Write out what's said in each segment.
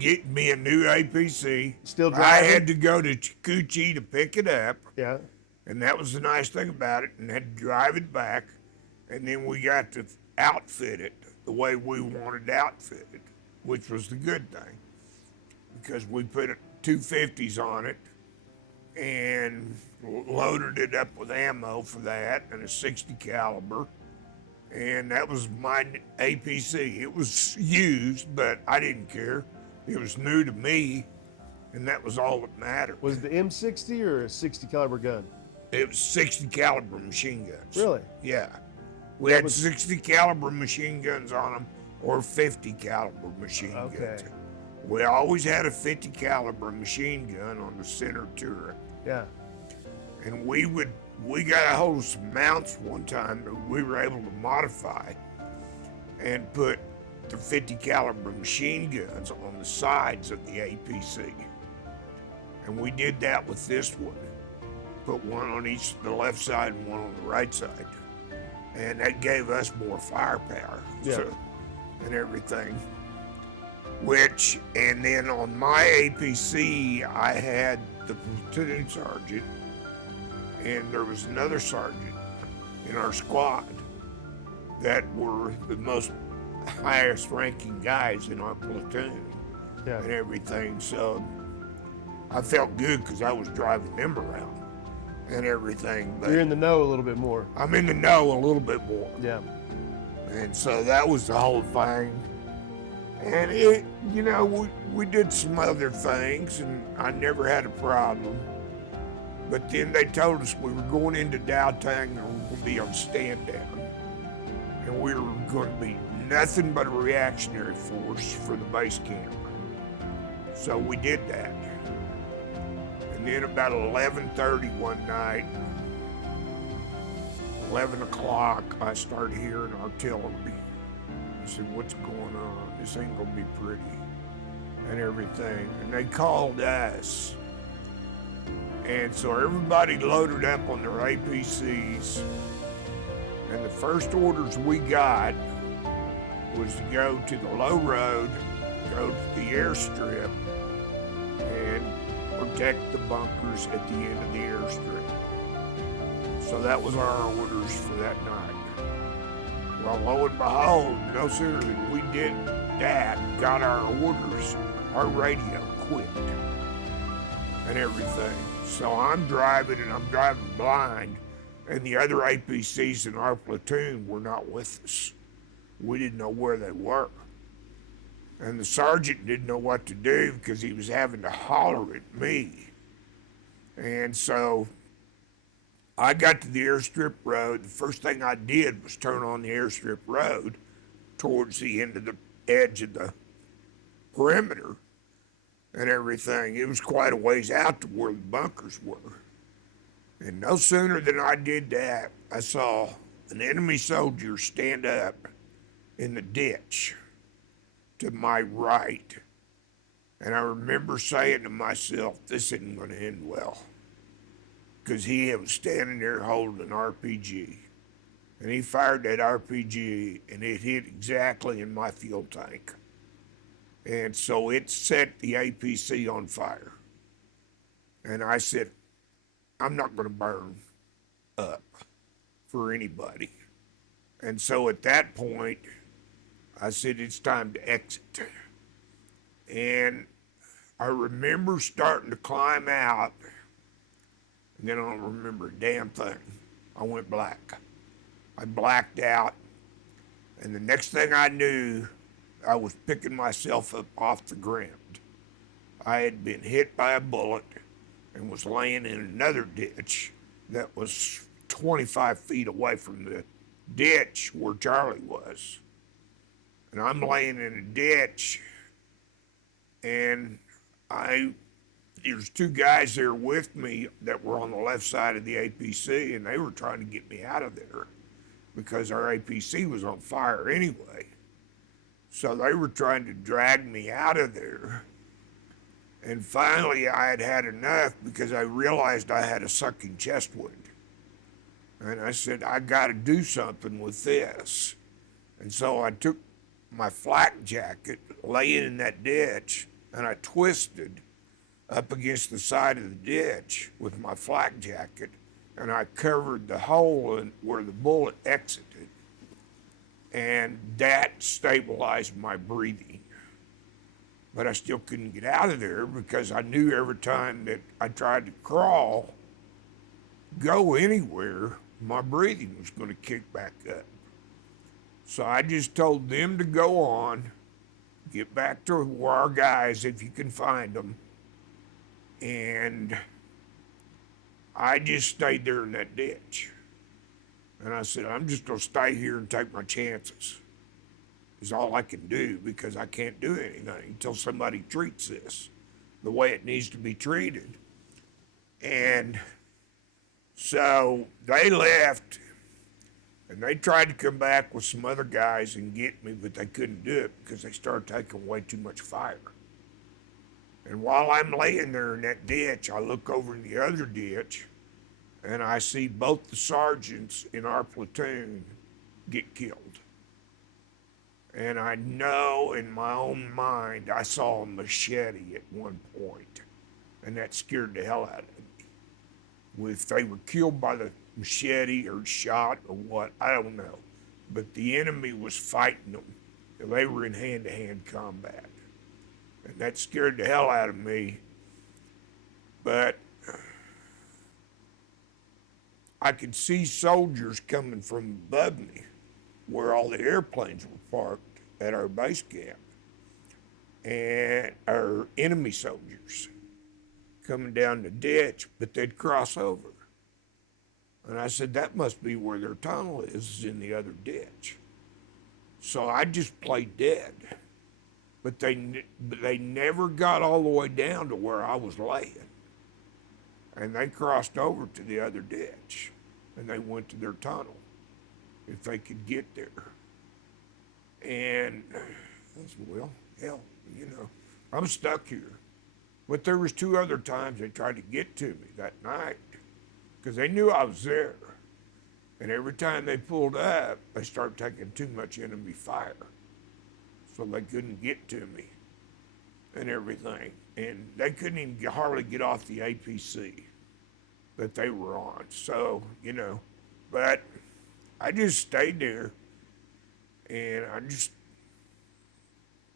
get me a new APC. Still I driving? had to go to Chicoutimi to pick it up, Yeah. and that was the nice thing about it, and had to drive it back, and then we got to outfit it the way we wanted to outfit it, which was the good thing, because we put 250s on it and loaded it up with ammo for that and a 60 caliber. And that was my APC. It was used, but I didn't care. It was new to me, and that was all that mattered. Was it the M60 or a 60 caliber gun? It was 60 caliber machine guns. Really? Yeah. We had 60 caliber machine guns on them, or 50 caliber machine guns. We always had a 50 caliber machine gun on the center turret. Yeah. And we got a hold of some mounts one time that we were able to modify and put the 50 caliber machine guns on the sides of the APC. And we did that with this one. Put one on each, the left side and one on the right side. And that gave us more firepower and everything. And then on my APC, I had the platoon sergeant, and there was another sergeant in our squad that were the most highest ranking guys in our platoon and everything. So I felt good because I was driving them around and everything. But you're in the know a little bit more. I'm in the know a little bit more. Yeah. And so that was the whole thing. And we did some other things, and I never had a problem. But then they told us we were going into Dowtang and we were going to be on stand down. And we were going to be nothing but a reactionary force for the base camp. So we did that. And then about 11:30 one night, 11 o'clock, I started hearing artillery. I said, what's going on? This ain't gonna be pretty and everything. And they called us. And so everybody loaded up on their APCs. And the first orders we got was to go to the low road, go to the airstrip, and protect the bunkers at the end of the airstrip. So that was our orders for that night. Well, lo and behold, no sooner than we did that, got our orders, our radio quit and everything. So I'm driving blind, and the other APCs in our platoon were not with us. We didn't know where they were. And the sergeant didn't know what to do because he was having to holler at me. And so I got to the airstrip road. The first thing I did was turn on the airstrip road towards the end of the edge of the perimeter and everything. It was quite a ways out to where the bunkers were. And no sooner than I did that, I saw an enemy soldier stand up in the ditch to my right. And I remember saying to myself, this isn't going to end well. Because he was standing there holding an RPG. And he fired that RPG, and it hit exactly in my fuel tank. And so it set the APC on fire. And I said, I'm not going to burn up for anybody. And so at that point, I said, it's time to exit. And I remember starting to climb out, and then I don't remember a damn thing. I went black. I blacked out, and the next thing I knew, I was picking myself up off the ground. I had been hit by a bullet and was laying in another ditch that was 25 feet away from the ditch where Charlie was. And I'm laying in a ditch, and there's two guys there with me that were on the left side of the APC, and they were trying to get me out of there because our APC was on fire anyway. So they were trying to drag me out of there. And finally I had had enough because I realized I had a sucking chest wound. And I said, I got to do something with this. And so I took my flak jacket, lay it in that ditch, and I twisted up against the side of the ditch with my flak jacket, and I covered the hole where the bullet exited, and that stabilized my breathing. But I still couldn't get out of there because I knew every time that I tried to crawl, go anywhere, my breathing was going to kick back up. So I just told them to go on, get back to our guys if you can find them. And I just stayed there in that ditch. And I said, I'm just going to stay here and take my chances. Is all I can do because I can't do anything until somebody treats this the way it needs to be treated. And so they left and they tried to come back with some other guys and get me, but they couldn't do it because they started taking way too much fire. And while I'm laying there in that ditch, I look over in the other ditch and I see both the sergeants in our platoon get killed. And I know in my own mind I saw a machete at one point, and that scared the hell out of me. If they were killed by the machete or shot or what, I don't know. But the enemy was fighting them. They were in hand-to-hand combat. And that scared the hell out of me. But I could see soldiers coming from above me where all the airplanes were parked at our base camp, and our enemy soldiers coming down the ditch, but they'd cross over. And I said, that must be where their tunnel is in the other ditch. So I just played dead. But they never got all the way down to where I was laying. And they crossed over to the other ditch, and they went to their tunnel if they could get there. And I said, well, hell, I'm stuck here. But there was 2 other times they tried to get to me that night because they knew I was there. And every time they pulled up, they started taking too much enemy fire. So they couldn't get to me and everything. And they couldn't even hardly get off the APC that they were on. So, but I just stayed there, and I just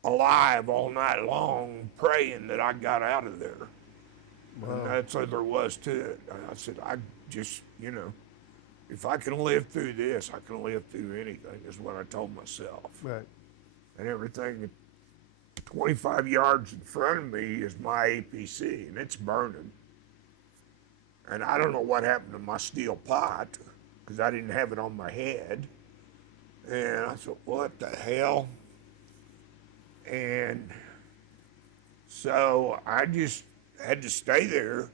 alive all night long praying that I got out of there. Wow. And that's all there was to it. I said, I just, if I can live through this, I can live through anything, is what I told myself. Right. And everything 25 yards in front of me is my APC, and it's burning. And I don't know what happened to my steel pot, because I didn't have it on my head. And I said, what the hell? And so I just had to stay there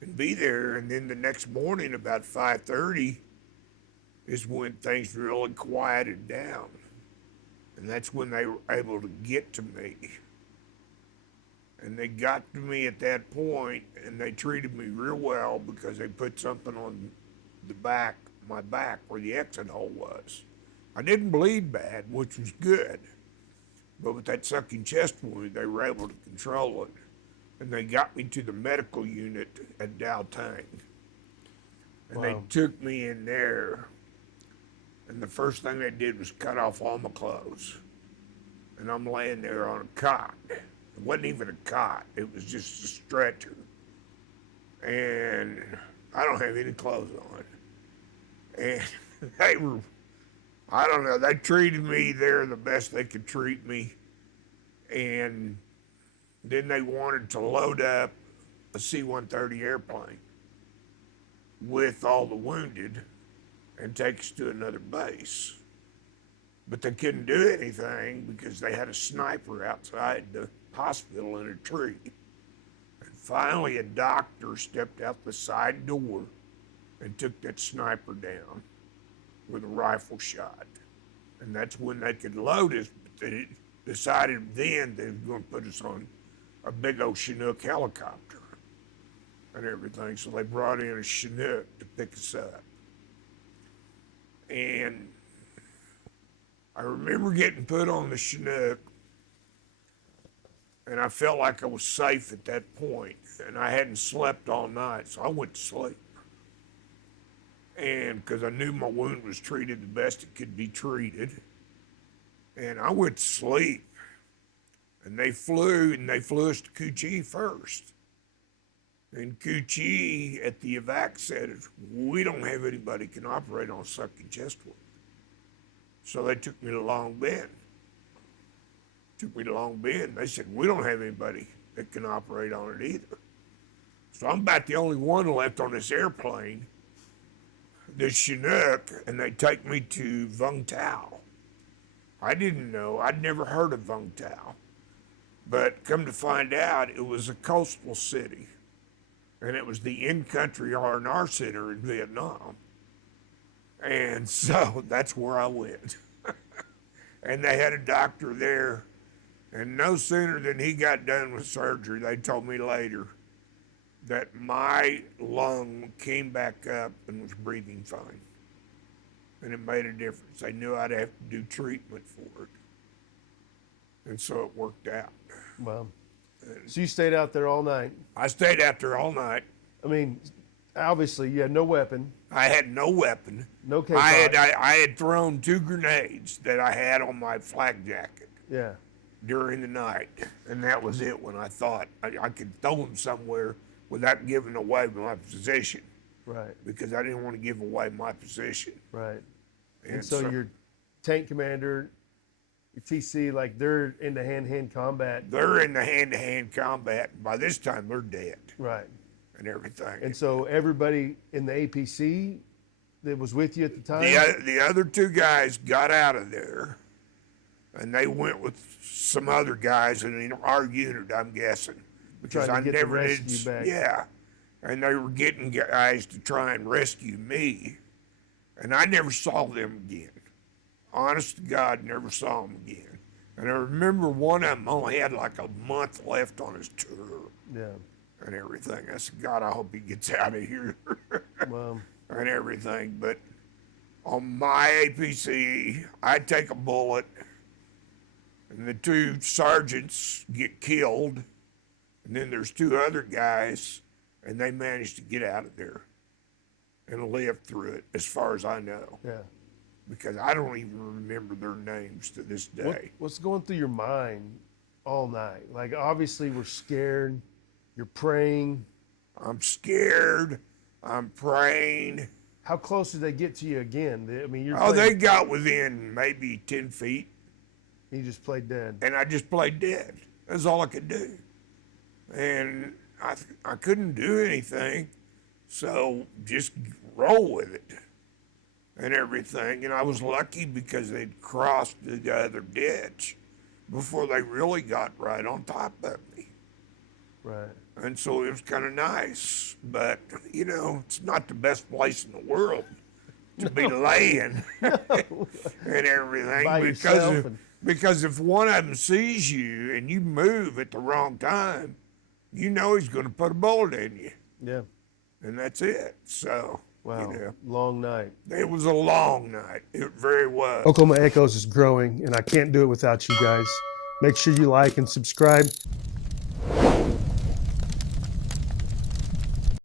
and be there. And then the next morning, about 5:30, is when things really quieted down. And that's when they were able to get to me. And they got to me at that point, and they treated me real well because they put something on the back, my back, where the exit hole was. I didn't bleed bad, which was good. But with that sucking chest wound, they were able to control it. And they got me to the medical unit at Dow Tang. And wow. They took me in there. And the first thing they did was cut off all my clothes. And I'm laying there on a cot. It wasn't even a cot. It was just a stretcher. And I don't have any clothes on. And they were, I don't know, they treated me there the best they could treat me. And then they wanted to load up a C-130 airplane with all the wounded and take us to another base. But they couldn't do anything because they had a sniper outside the hospital in a tree. And finally a doctor stepped out the side door and took that sniper down with a rifle shot. And that's when they could load us, but they decided then they were going to put us on a big old Chinook helicopter and everything. So they brought in a Chinook to pick us up. And I remember getting put on the Chinook, And I felt like I was safe at that point, and I hadn't slept all night, so I went to sleep. And because I knew my wound was treated the best it could be treated, and I went to sleep. And they flew us to Coochie first. And Coochie at the evac said, we don't have anybody can operate on sucking chest wound. So they took me to Long Bend. They said, we don't have anybody that can operate on it either. So I'm about the only one left on this airplane, this Chinook, and they take me to Vung Tau. I didn't know, I'd never heard of Vung Tau. But come to find out, it was a coastal city. And it was the in-country R&R center in Vietnam. And so that's where I went. And they had a doctor there. And no sooner than he got done with surgery, they told me later that my lung came back up and was breathing fine. And it made a difference. They knew I'd have to do treatment for it. And so it worked out. Wow. So you stayed out there all night. I stayed out there all night. I mean, obviously you had no weapon. I had no weapon. No case. I had thrown 2 grenades that I had on my flak jacket. Yeah. During the night, and that was it. When I thought I could throw them somewhere without giving away my position. Right. Because I didn't want to give away my position. Right. And so your tank commander, your TC, like they're in the hand-to-hand combat. They're in the hand-to-hand combat. By this time, they're dead. Right. And everything. And so everybody in the APC that was with you at the time? The other 2 guys got out of there, and they went with some other guys in our unit, I'm guessing. Because I never did. Back. Yeah. And they were getting guys to try and rescue me. And I never saw them again. Honest to God, never saw them again. And I remember one of them only had like a month left on his tour. Yeah. And everything. I said, God, I hope he gets out of here. Wow. And everything. But on my APC, I'd take a bullet, and the 2 sergeants get killed, and then there's 2 other guys, and they managed to get out of there and live through it, as far as I know. Yeah. Because I don't even remember their names to this day. What's going through your mind all night? Like, obviously, we're scared. You're praying. I'm scared. I'm praying. How close did they get to you again? I mean, they got within maybe 10 feet. You just played dead. And I just played dead. That's all I could do. And I couldn't do anything, so just roll with it and everything. And I was lucky because they'd crossed the other ditch before they really got right on top of me. Right. And so it was kind of nice. But, you know, it's not the best place in the world to be laying and everything. Because if one of them sees you and you move at the wrong time, you know he's going to put a bullet in you. Yeah. And that's it. So, wow. You know, long night. It was a long night. It very was. Oklahoma Echoes is growing, and I can't do it without you guys. Make sure you like and subscribe.